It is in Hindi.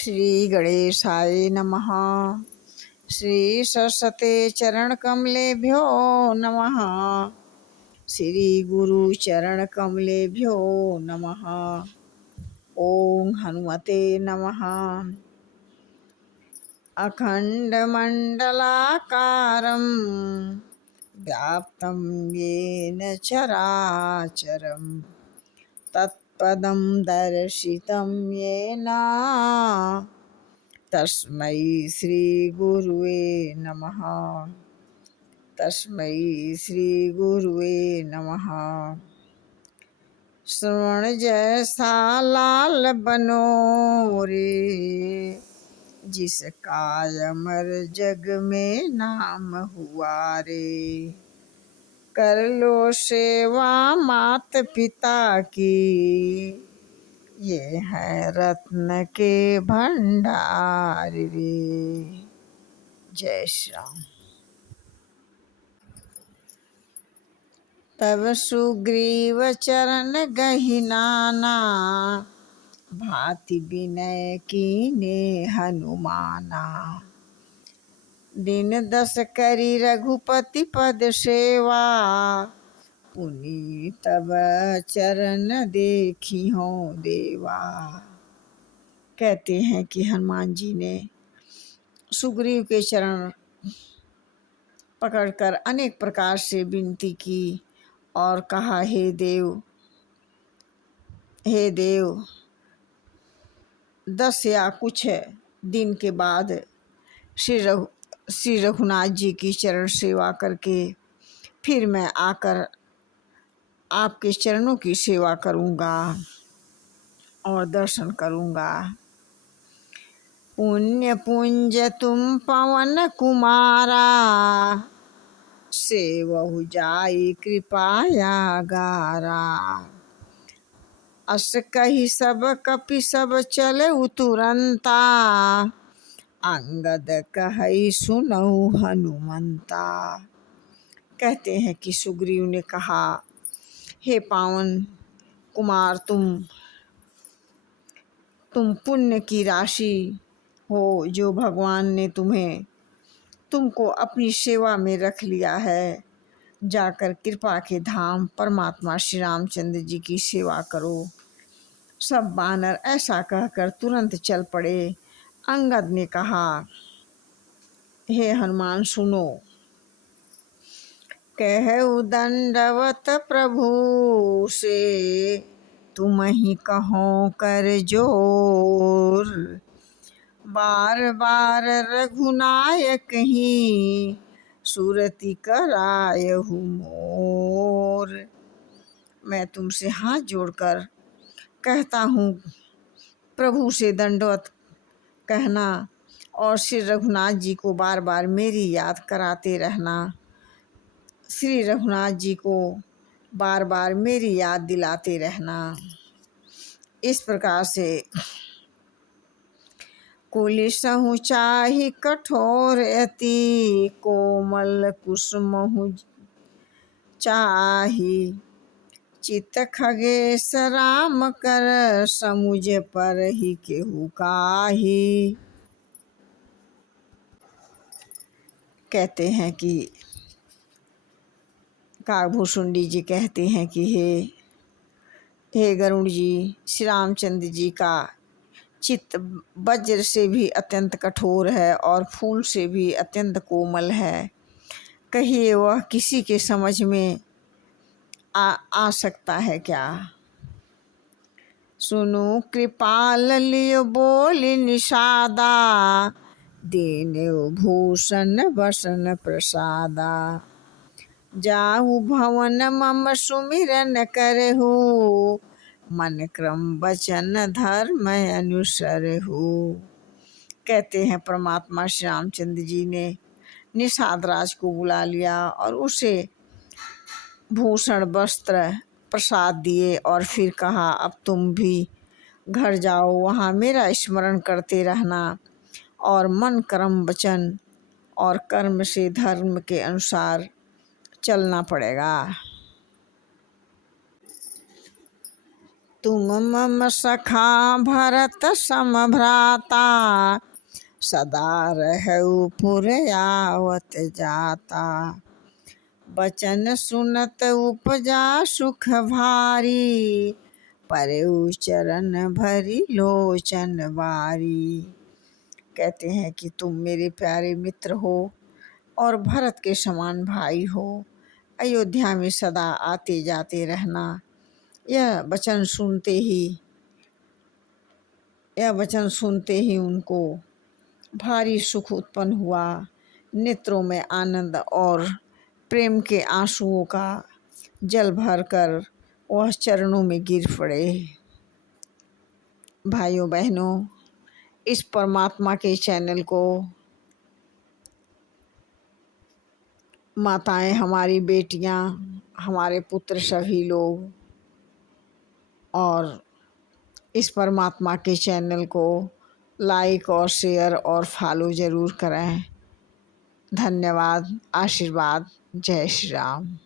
श्री गणेशाय नमः। श्री सरस्वते चरण कमलेभ्यो नमः। श्री गुरु चरण कमलेभ्यो नमः। ओम हनुमते नमः। अखंड मंडलाकारं व्याप्तं येन चराचरं तत्पदं दर्शितं येन तस्मै श्री गुरुवे नमः। तस्मै श्री गुरुवे नमः। श्रवण जैसा लाल बनो रे, जिसका अमर जग में नाम हुआ रे। कर लो सेवा मात पिता की, ये है रत्न के भंडार रे। जय श्री राम। तब सुग्रीव चरण गहिनाना, भांति विनय कीने हनुमाना। दिन दस करी रघुपति पद सेवा, पुनि तब चरण देखी हो देवा। कहते हैं कि हनुमान जी ने सुग्रीव के चरण पकड़कर अनेक प्रकार से विनती की और कहा, हे देव 10 या कुछ दिन के बाद श्री रघुनाथ जी की चरण सेवा करके फिर मैं आकर आपके चरणों की सेवा करूँगा और दर्शन करूँगा। पुण्य पुंज तुम पवन कुमारा, सेवहु जाई कृपाया गारा। अस कही सब कपि सब चले तुरंता, अंगद कहई सुनऊ हनुमंता। कहते हैं कि सुग्रीव ने कहा, हे पावन कुमार, तुम पुण्य की राशि हो जो भगवान ने तुमको अपनी सेवा में रख लिया है। जाकर कृपा के धाम परमात्मा श्री रामचंद्र जी की सेवा करो। सब वानर ऐसा कहकर तुरंत चल पड़े। अंगद ने कहा, हे हनुमान सुनो। कहु दंडवत प्रभु से, तुम ही कहो कर जोर। बार बार रघुनायक ही, सुरति करायहु मोर। मैं तुमसे हाथ जोड़कर कहता हूँ, प्रभु से दंडवत कहना और श्री रघुनाथ जी को बार बार मेरी याद कराते रहना। श्री रघुनाथ जी को बार बार मेरी याद दिलाते रहना। इस प्रकार से कुलिसहु चाहि कठोर अति, कोमल कुसुमहु चाहि। चित खगेश राम कर, समुझ पर ही केहू काही। कहते हैं कि काकभूषुंडी जी कहते हैं कि हे गरुड़ जी, श्री रामचंद्र जी का चित्त वज्र से भी अत्यंत कठोर है और फूल से भी अत्यंत कोमल है। कहिए वह किसी के समझ में आ सकता है क्या। सुनो कृपाल लियो बोली निषादा, देनेउ भूषण बसन प्रसादा। जाहु भवन मम सुमिरन करहु, मन क्रम वचन धर्म अनुसरहु। कहते हैं परमात्मा श्री रामचंद्र जी ने निषाद राज को बुला लिया और उसे भूषण वस्त्र प्रसाद दिए और फिर कहा, अब तुम भी घर जाओ, वहाँ मेरा स्मरण करते रहना और मन कर्म वचन और कर्म से धर्म के अनुसार चलना पड़ेगा। तुम मम सखा भरत समभ्राता, सदा रहउ पुरयावत जाता। बचन सुनत उपजा सुख भारी, परउ चरण भरी लोचन बारी। कहते हैं कि तुम मेरे प्यारे मित्र हो और भरत के समान भाई हो, अयोध्या में सदा आते जाते रहना। यह वचन सुनते ही उनको भारी सुख उत्पन्न हुआ। नेत्रों में आनंद और प्रेम के आंसुओं का जल भरकर वह चरणों में गिर पड़े। भाइयों बहनों, इस परमात्मा के चैनल को माताएं, हमारी बेटियां, हमारे पुत्र सभी लोग और इस परमात्मा के चैनल को लाइक और शेयर और फॉलो ज़रूर करें। धन्यवाद, आशीर्वाद, जय श्री राम।